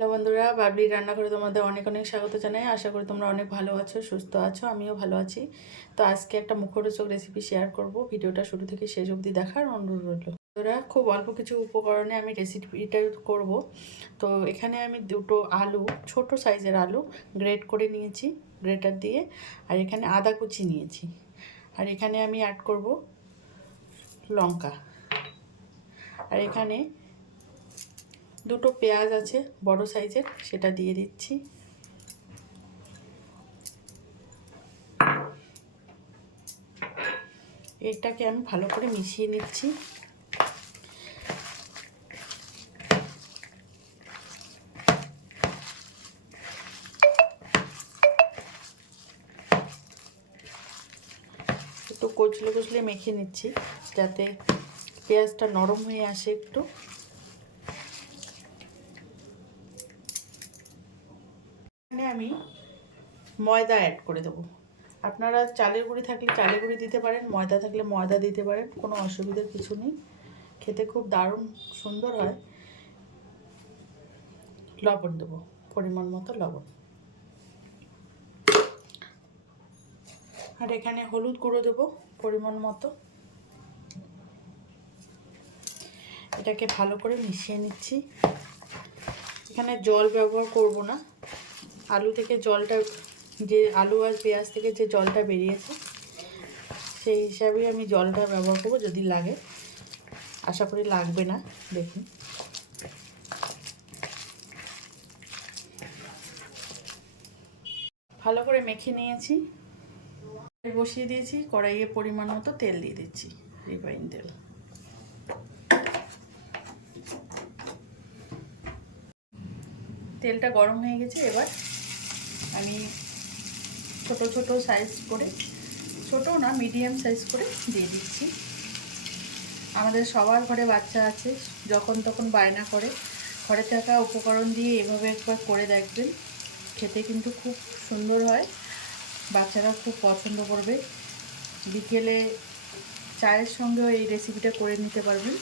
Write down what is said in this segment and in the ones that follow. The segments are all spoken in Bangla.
হ্যালো বন্ধুরা, বাবলি রান্নাঘরে তোমাদের অনেক অনেক স্বাগত জানাই। আশা করি তোমরা অনেক ভালো আছো, সুস্থ আছো। আমিও ভালো আছি। তো আজকে একটা মুখরোচক রেসিপি শেয়ার করব। ভিডিওটা শুরু থেকে শেষ অবধি দেখার অনুরোধ রইল। বন্ধুরা, খুব অল্প কিছু উপকরণে আমি রেসিপিটা করব। তো এখানে আমি দুটো আলু, ছোট সাইজের আলু গ্রেট করে নিয়েছি গ্রেটার দিয়ে। আর এখানে আদা কুচি নিয়েছি। আর এখানে আমি অ্যাড করব লঙ্কা। আর এখানে দুটো পেঁয়াজ আছে বড় সাইজের, সেটা দিয়ে দিচ্ছি। এটাকে আমি ভালো করে মিশিয়ে নিচ্ছি। একটু কচলে কচলে মেখে নিচ্ছি যাতে পেঁয়াজটা নরম হয়ে আসে একটু। এখানে আমি ময়দা অ্যাড করে দেবো। আপনারা চালের গুঁড়ি থাকলে চালের গুঁড়ি দিতে পারেন, ময়দা থাকলে ময়দা দিতে পারেন, কোনো অসুবিধার কিছু নেই। খেতে খুব দারুণ সুন্দর হয়। লবণ দেবো, পরিমাণ মতো লবণ। আর এখানে হলুদ গুঁড়ো দেবো পরিমাণ মতো। এটাকে ভালো করে মিশিয়ে নিচ্ছি। এখানে জল ব্যবহার করব না। আলু থেকে জলটা, যে আলু আর পেঁয়াজ থেকে যে জলটা বেরিয়েছে সেই হিসাবে আমি জলটা ব্যবহার করব যদি লাগে। আশা করি লাগবে না। দেখুন, ভালো করে মেখে নিয়েছি। বসিয়ে দিয়েছি, কড়াইয়ে পরিমাণ মতো তেল দিয়ে দিচ্ছি, রিফাইন তেল। তেলটা গরম হয়ে গেছে। এবার আমি ছোট ছোট সাইজ করে, ছোট না মিডিয়াম সাইজ করে দিয়ে দিচ্ছি। আমাদের সবার ঘরে বাচ্চা আছে, যখন তখন বায়না করে। ঘরে থাকা উপকরণ দিয়ে এভাবে একবার করে দেখবেন, খেতে কিন্তু খুব সুন্দর হয়। বাচ্চারা খুব পছন্দ করবে। বিকেলে চায়ের সঙ্গেও এই রেসিপিটা করে নিতে পারবেন।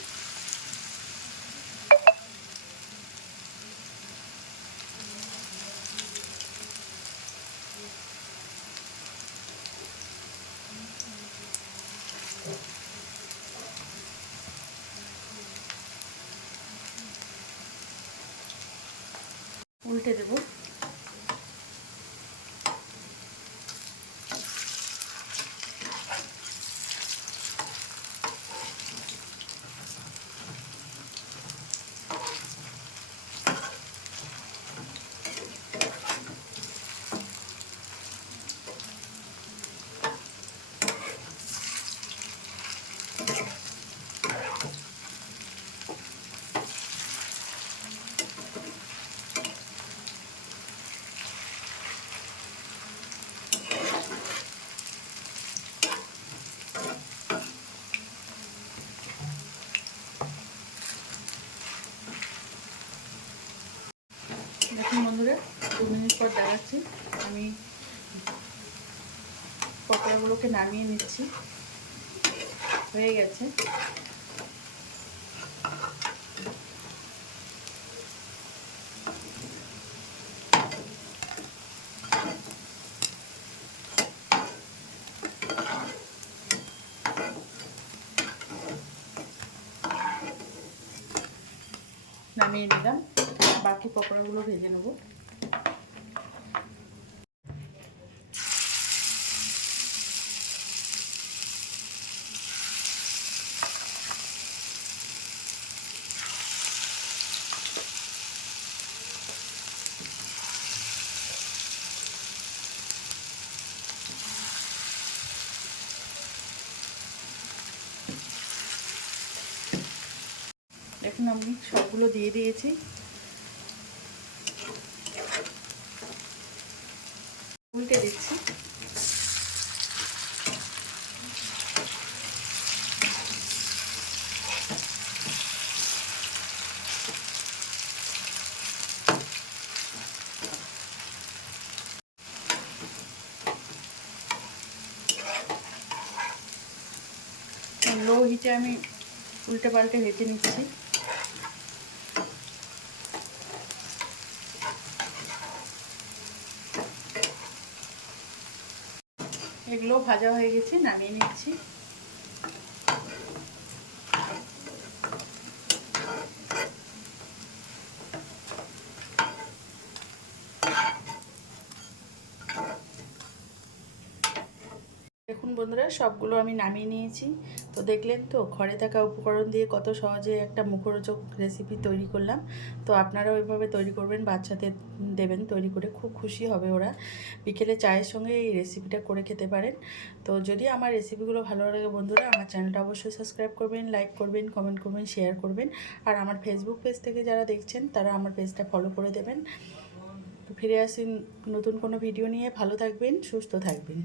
উল্টে দেবো। দেখুন বন্ধুরা, 2 মিনিট পর দেখাচ্ছি। আমি পকোড়াগুলোকে নামিয়ে নিচ্ছি। হয়ে গেছে। নামিয়ে নিলাম। বাকি পকোড়াগুলো ভেজে নেব। এখন আমি সবগুলো দিয়ে দিয়েছি। উল্টে দিচ্ছি। লো হিটে আমি উল্টে পাল্টে ভেজে নিচ্ছি। এগুলো ভাজা হয়ে গেছে, নামিয়ে নিচ্ছি। দেখুন বন্ধুরা, সবগুলো আমি নামিয়ে নিয়েছি। তো দেখলেন তো, ঘরে থাকা উপকরণ দিয়ে কত সহজে একটা মুখরোচক রেসিপি তৈরি করলাম। তো আপনারাও এভাবে তৈরি করবেন, বাচ্চাদের দেবেন তৈরি করে, খুব খুশি হবে ওরা। বিকেলে চায়ের সঙ্গে এই রেসিপিটা করে খেতে পারেন। তো যদি আমার রেসিপিগুলো ভালো লাগে বন্ধুরা, আমার চ্যানেলটা অবশ্যই সাবস্ক্রাইব করবেন, লাইক করবেন, কমেন্ট করবেন, শেয়ার করবেন। আর আমার ফেসবুক পেজ থেকে যারা দেখছেন তারা আমার পেজটা ফলো করে দেবেন। তো ফিরে আসি নতুন কোনো ভিডিও নিয়ে। ভালো থাকবেন, সুস্থ থাকবেন।